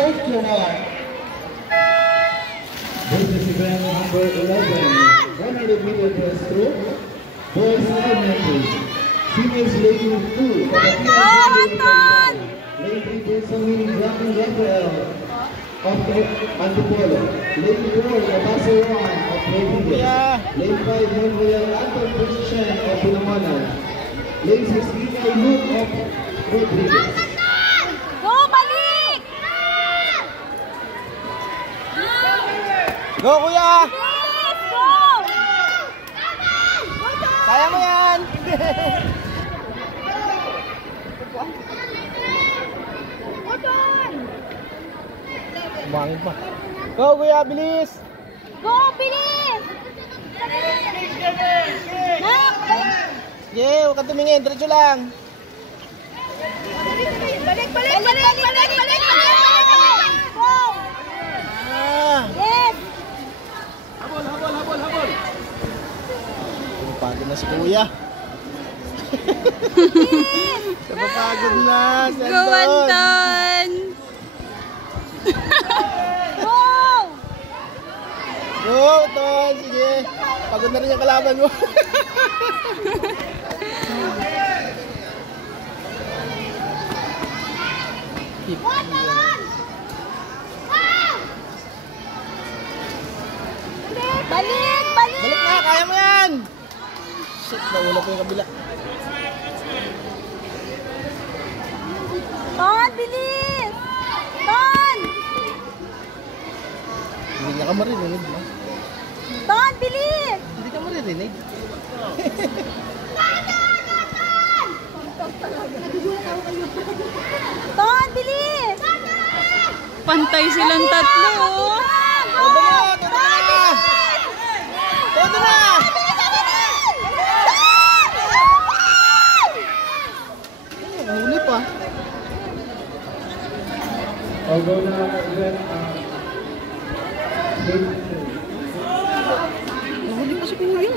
Kumar. This is event number 11, 100 meter breaststroke, boys 900, females lady 2, lady 3 Benjamin Rafael of Antipolo, lady 4 Nabaso 1 of Rodriguez, lady 5 Manuel Anton Christian of Pinamonan, lady 6 Ina Luke of Rodriguez. Go, kuya! Go! Kaya mo yan! Bangin pa. Go, kuya! Bilis! Go, bilis! Sige, huwag kang tumingin. Diretso lang. Balik! Go! Yes! Habol! Napagod na si kuya. Napapagod na si Go, Anton! Go! Go, Ton! Sige. Pagod na rin yung kalaban mo. Balik! Balik na! Kaya mo yan! Shit, naula ko yung kabila. Ton, bilis! Ton! Hindi niya ka maririnig, no? Ton, bilis! Hindi ka maririnig. Ton, bilis! Pantay silang tatlo. Todo na! Todo na! Nahuli pa. I'll go na event Nahuli pa si kuya.